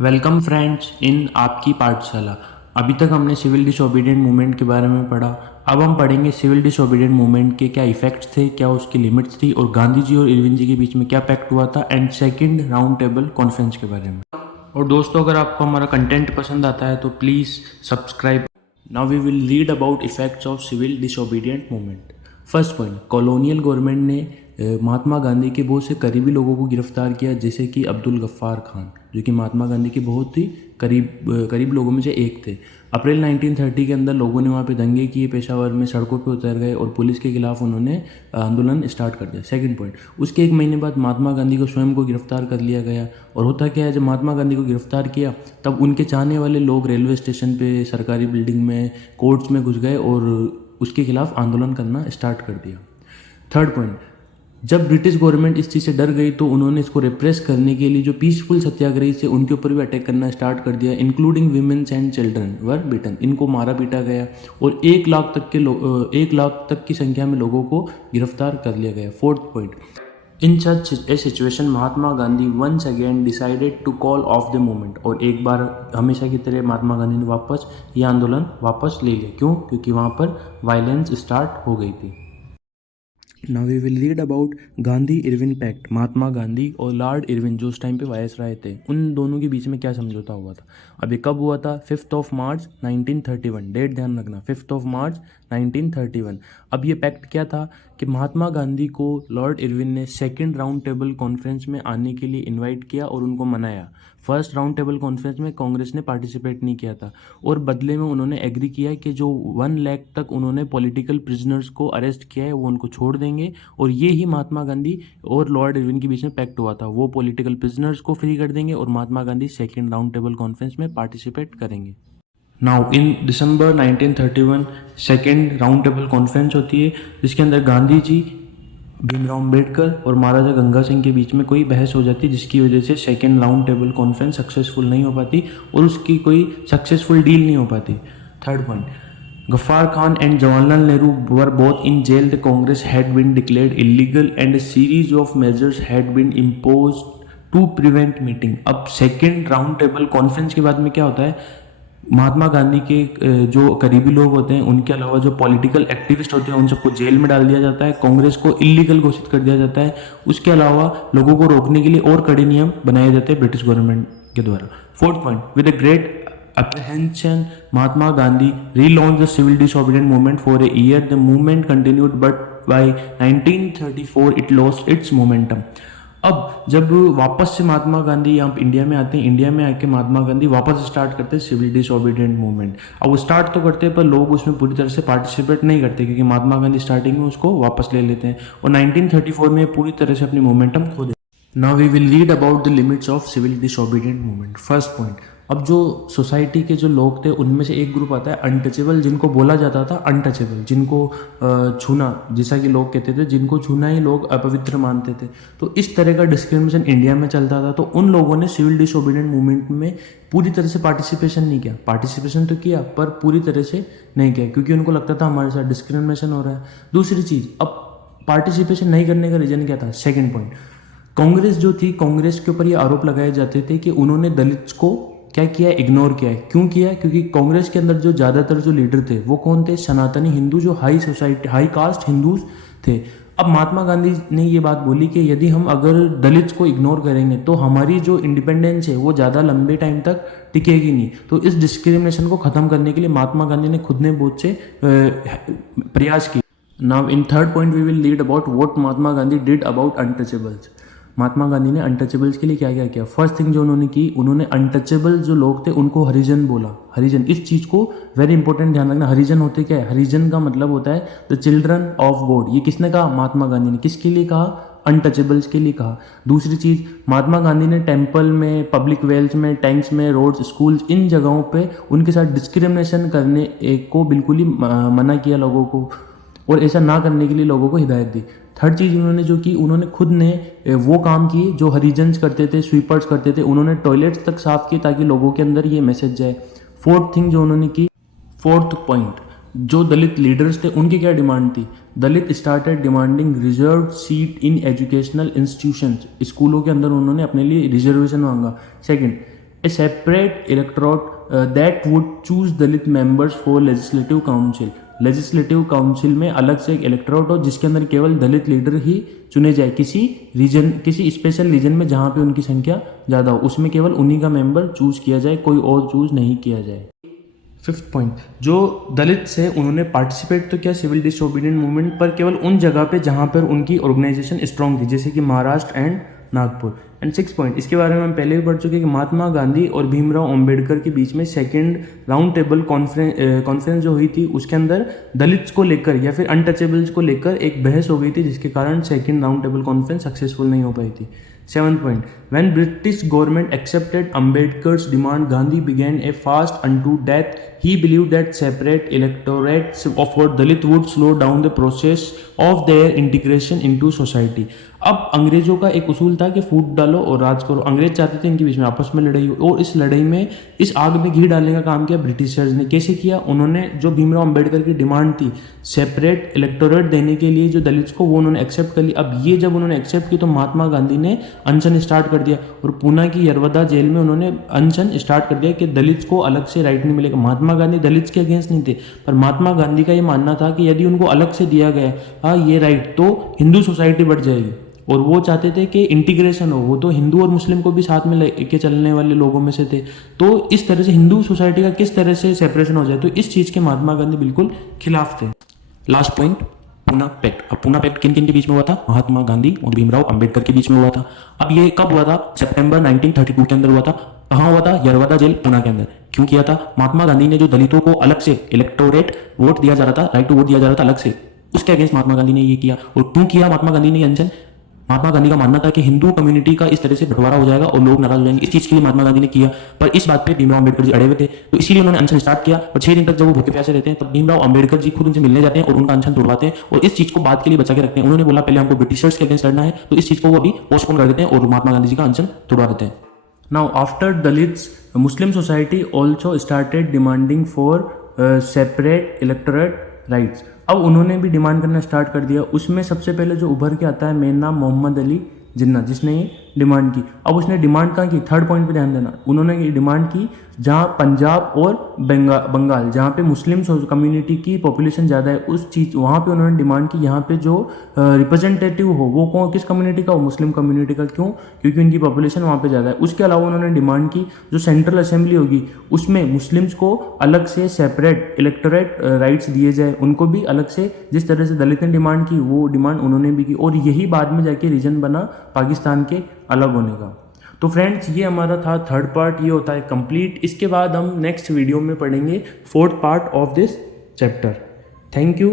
Welcome friends इन आपकी पाठशाला। अभी तक हमने सिविल डिसोबीडिएंट मूवमेंट के बारे में पढ़ा। अब हम पढ़ेंगे सिविल डिसोबीडिएंट मूवमेंट के क्या इफेक्ट्स थे, क्या उसकी लिमिट्स थी और गांधी जी और इरविन जी के बीच में क्या पैक्ट हुआ था and second round table conference के बारे में। और दोस्तों, अगर आपको हमारा कंटेंट पसंद आता है तो please subscribe. Now we will read about effects of civil disobedient movement. First point, colonial government ने महात्मा गांधी के बहुत से करीबी लोगों को गिरफ्तार किया, जैसे कि अब्दुल गफ्फार खान, जो कि महात्मा गांधी के बहुत ही करीब लोगों में से एक थे। अप्रैल 1930 के अंदर लोगों ने वहाँ पे दंगे किए, पेशावर में सड़कों पे उतर गए और पुलिस के खिलाफ उन्होंने आंदोलन स्टार्ट कर दिया। सेकंड पॉइंट, उसके एक महीने बाद महात्मा गांधी को स्वयं को गिरफ्तार कर लिया गया। और होता क्या है, जब महात्मा गांधी को गिरफ्तार किया तब उनके चाहने वाले लोग रेलवे स्टेशन पे, सरकारी बिल्डिंग में, कोर्ट्स में घुस गए और उसके खिलाफ आंदोलन करना स्टार्ट कर दिया। थर्ड पॉइंट, जब ब्रिटिश गवर्नमेंट इस चीज़ से डर गई तो उन्होंने इसको रिप्रेस करने के लिए जो पीसफुल सत्याग्रही से उनके ऊपर भी अटैक करना स्टार्ट कर दिया, including womens and children were beaten. इनको मारा पीटा गया और 1 लाख तक की संख्या में लोगों को गिरफ्तार कर लिया गया। Fourth point, in such a situation Mahatma Gandhi once again decided to call off the movement. और एक बार हमेशा की तरह महात्मा गांधी ने वापस ये आंदोलन वापस ले लिया। क्यों? क्योंकि वहाँ पर वायलेंस स्टार्ट हो गई थी। Now we will read about Gandhi Irwin pact. Mahatma Gandhi और लॉर्ड इरविन, जो उस टाइम पे वायसराय थे, उन दोनों के बीच में क्या समझौता हुआ था। अब ये कब हुआ था? 5 मार्च 1931। डेट ध्यान रखना, 5 मार्च 1931। अब ये पैक्ट क्या था कि महात्मा गांधी को लॉर्ड इरविन ने सेकेंड राउंड टेबल कॉन्फ्रेंस में आने के लिए इन्वाइट किया और उनको मनाया। फर्स्ट राउंड टेबल कॉन्फ्रेंस में कांग्रेस ने पार्टिसिपेट नहीं किया था और बदले में उन्होंने एग्री किया कि जो 1 लाख तक उन्होंने पॉलिटिकल प्रिजनर्स को अरेस्ट किया है वो उनको छोड़ देंगे। और ये ही महात्मा गांधी और लॉर्ड इरविन के बीच में पैक्ट हुआ था। वो पॉलिटिकल प्रिजनर्स को फ्री कर देंगे और Mahatma Gandhi second round table conference में पार्टिसिपेट करेंगे। Now in December 1931 second round table conference होती है, जिसके अंदर गांधी जी, भीमराव अम्बेडकर और महाराजा गंगा सिंह के बीच में कोई बहस हो जाती है, जिसकी वजह से second round table conference successful नहीं हो पाती और उसकी कोई सक्सेसफुल डील नहीं हो पाती। Third point, Gaffar Khan and Jawaharlal Nehru were both in jail. The Congress had been declared illegal and a series of measures had been imposed to prevent meeting। अब सेकेंड राउंड टेबल कॉन्फ्रेंस के बाद में क्या होता है, महात्मा गांधी के जो करीबी लोग होते हैं, उनके अलावा जो पॉलिटिकल एक्टिविस्ट होते हैं, उन सबको जेल में डाल दिया जाता है, कांग्रेस को इलीगल घोषित कर दिया जाता है। उसके अलावा लोगों को रोकने के लिए और कड़े नियम बनाए जाते हैं ब्रिटिश गवर्नमेंट के द्वारा। Fourth point, with a great apprehension Mahatma Gandhi relaunched the civil disobedience movement for a year. The movement continued but by 1934 it lost its momentum। अब जब वापस से महात्मा गांधी यहाँ इंडिया में आते हैं, इंडिया में आके महात्मा गांधी वापस स्टार्ट करते हैं सिविल डिसोबीडिएंट मूवमेंट। अब वो स्टार्ट तो करते हैं पर लोग उसमें पूरी तरह से पार्टिसिपेट नहीं करते, क्योंकि महात्मा गांधी स्टार्टिंग में उसको वापस ले लेते हैं और 1934 में पूरी तरह से अपनी मोमेंटम खो देते हैं। Now we will read about the limits of civil disobedient movement. First point, अब जो सोसाइटी के जो लोग थे उनमें से एक ग्रुप आता है अनटचेबल, जिनको बोला जाता था अनटचेबल, जिनको छूना, जैसा कि लोग कहते थे, जिनको छूना ही लोग अपवित्र मानते थे। तो इस तरह का डिस्क्रिमिनेशन इंडिया में चलता था। तो उन लोगों ने सिविल डिसोबीडिएंट मूवमेंट में पूरी तरह से पार्टिसिपेशन नहीं किया। पार्टिसिपेशन तो किया पर पूरी तरह से नहीं किया, क्योंकि उनको लगता था हमारे साथ डिस्क्रिमिनेशन हो रहा है। दूसरी चीज़, अब पार्टिसिपेशन नहीं करने का रीजन क्या था? सेकेंड पॉइंट, कांग्रेस जो थी, कांग्रेस के ऊपर ये आरोप लगाए जाते थे कि उन्होंने दलित्स को क्या किया? इग्नोर किया है। क्यों किया? क्योंकि कांग्रेस के अंदर जो ज़्यादातर जो लीडर थे वो कौन थे? सनातनी हिंदू, जो high society, high cast Hindus थे। अब महात्मा गांधी ने ये बात बोली कि यदि हम अगर दलित्स को इग्नोर करेंगे तो हमारी जो इंडिपेंडेंस है वो ज़्यादा लंबे टाइम तक टिकेगी नहीं। तो इस डिस्क्रिमिनेशन को ख़त्म करने के लिए महात्मा गांधी ने खुद ने बहुत से प्रयास किए। Now in third point we will read about what Mahatma Gandhi did about untouchables. Mahatma Gandhi ने अनटचेबल्स के लिए क्या क्या किया? फर्स्ट थिंग जो उन्होंने की, उन्होंने अनटचेबल जो लोग थे उनको हरिजन बोला। हरिजन, इस चीज़ को वेरी इंपॉर्टेंट ध्यान रखना। हरिजन होते क्या है? हरिजन का मतलब होता है द चिल्ड्रन ऑफ गॉड। ये किसने कहा? महात्मा गांधी ने। किसके लिए कहा? अनटचेबल्स के लिए कहा। दूसरी चीज़, महात्मा गांधी ने टेम्पल में, पब्लिक वेल्थ में, टैंक्स में, रोड्स, स्कूल्स, इन जगहों पे उनके साथ डिस्क्रिमिनेशन करने को बिल्कुल ही मना किया लोगों को, और ऐसा ना करने के लिए लोगों को हिदायत दी। थर्ड चीज़ उन्होंने जो की, उन्होंने खुद ने वो काम किए जो हरिजन्स करते थे, स्वीपर्स करते थे। उन्होंने टॉयलेट्स तक साफ किए ताकि लोगों के अंदर ये मैसेज जाए। फोर्थ थिंग जो उन्होंने की, फोर्थ पॉइंट, जो दलित लीडर्स थे उनकी क्या डिमांड थी? Dalit started demanding reserve seat in educational institutions. स्कूलों के अंदर उन्होंने अपने लिए रिजर्वेशन मांगा। Second, a separate electorate that would choose Dalit members for legislative council. Legislative council में अलग से एक इलेक्टोरेट हो जिसके अंदर केवल दलित लीडर ही चुने जाए, किसी रीजन, किसी स्पेशल रीजन में जहाँ पे उनकी संख्या ज़्यादा हो, उसमें केवल उन्हीं का मेंबर चूज किया जाए, कोई और चूज नहीं किया जाए। फिफ्थ पॉइंट, जो दलित से उन्होंने पार्टिसिपेट तो किया सिविल डिसोबीडियंट मूवमेंट पर, केवल उन जगह पे जहाँ पर उनकी ऑर्गेनाइजेशन स्ट्रांग थी, जैसे कि Maharashtra and Nagpur. And six point, इसके बारे में हम पहले भी पढ़ चुके हैं कि महात्मा गांधी और भीमराव अंबेडकर के बीच में सेकंड राउंड टेबल कॉन्फ्रेंस जो हुई थी, उसके अंदर दलित्स को लेकर या फिर अनटचेबल्स को लेकर एक बहस हो गई थी, जिसके कारण second round table conference successful नहीं हो पाई थी। Seventh point, when British government accepted Ambedkar's demand, Gandhi began a fast unto death. He believed that separate electorates for Dalit would slow down the process of their integration into society. अब अंग्रेजों का एक उसूल था कि फूट डालो और राज करो। अंग्रेज चाहते थे इनके बीच में आपस में लड़ाई हो, और इस लड़ाई में इस आग में घी डालने का काम किया ब्रिटिशर्स ने। कैसे किया? उन्होंने जो भीमराव अंबेडकर की डिमांड थी सेपरेट इलेक्टोरेट देने के लिए जो दलित्स को, वो उन्होंने एक्सेप्ट कर ली। अब ये जब उन्होंने एक्सेप्ट की तो महात्मा गांधी ने अनशन स्टार्ट कर दिया, और पूना की यरवदा जेल में उन्होंने अनशन स्टार्ट कर दिया कि दलित्स को अलग से राइट नहीं मिलेगा। महात्मा गांधी दलित्स के अगेंस्ट नहीं थे, पर महात्मा गांधी का ये मानना था कि यदि उनको अलग से दिया गया ये राइट तो हिंदू सोसाइटी बढ़ जाएगी, और वो चाहते थे कि इंटीग्रेशन हो। वो तो हिंदू और मुस्लिम को भी साथ में लेके चलने वाले लोगों में से थे, तो इस तरह से हिंदू सोसाइटी का किस तरह से सेपरेशन हो जाए, तो इस चीज़ के महात्मा गांधी बिल्कुल खिलाफ थे। Last point, Poona pact. अब पूना पैक्ट किन किन के बीच में हुआ था? महात्मा गांधी और भीमराव अंबेडकर के बीच में हुआ था। अब ये कब हुआ था? सितंबर 1932 के अंदर हुआ था। कहाँ हुआ था? यरवदा जेल, पूना के अंदर। क्यों किया था? महात्मा गांधी ने जो दलितों को अलग से इलेक्टोरेट वोट दिया जा रहा था, राइट टू वोट दिया जा रहा था अलग से, उसके अगेंस्ट महात्मा गांधी ने ये किया। और क्यों किया महात्मा गांधी ने ये अनशन? महात्मा गांधी का मानना था कि हिंदू कम्युनिटी का इस तरह से बंटवारा हो जाएगा और लोग नाराज हो जाएंगे। इस चीज के लिए महात्मा गांधी ने किया, पर इस बात पे भीमराव अंबेडकर जी अड़े हुए थे, तो इसीलिए उन्होंने अनशन स्टार्ट किया। और 6 दिन तक जब वो भूखे प्यासे रहते हैं तब भीमराव अंबेडकर जी खुद उनसे मिलने जाते हैं और उनका अनशन तोड़वाते हैं, और इस चीज को बाद के लिए बचा के रखते हैं। उन्होंने बोला पहले हमको ब्रिटिशर्स के अगेंस्ट लड़ना है, तो इस चीज को वो अभी पोस्टपोन कर देते हैं और महात्मा गांधी जी का अनशन तोड़वा देते हैं। Now, after Dalits, Muslim society also started demanding for separate electorate rights. अब उन्होंने भी डिमांड करना स्टार्ट कर दिया। उसमें सबसे पहले जो उभर के आता है मेन नाम मोहम्मद अली जिन्ना, जिसने ये डिमांड की। अब उसने डिमांड कहाँ की? थर्ड पॉइंट पे ध्यान देना। उन्होंने ये डिमांड की जहाँ पंजाब और बंगाल, जहाँ पे मुस्लिम कम्युनिटी की पॉपुलेशन ज़्यादा है, उस चीज़ वहाँ पे उन्होंने डिमांड की यहाँ पे जो रिप्रेजेंटेटिव हो वो कौन, किस कम्युनिटी का हो? मुस्लिम कम्युनिटी का। क्यों? क्योंकि उनकी पॉपुलेशन वहाँ पे ज़्यादा है। उसके अलावा उन्होंने डिमांड की जो सेंट्रल असेंबली होगी उसमें मुस्लिम्स को अलग से सेपरेट इलेक्टोरेट राइट्स दिए जाए, उनको भी अलग से, जिस तरह से दलित ने डिमांड की वो डिमांड उन्होंने भी की, और यही बाद में जाके रीजन बना पाकिस्तान के अलग होने का। तो फ्रेंड्स, ये हमारा था थर्ड पार्ट, ये होता है कंप्लीट। इसके बाद हम नेक्स्ट वीडियो में पढ़ेंगे fourth part of this chapter. Thank you.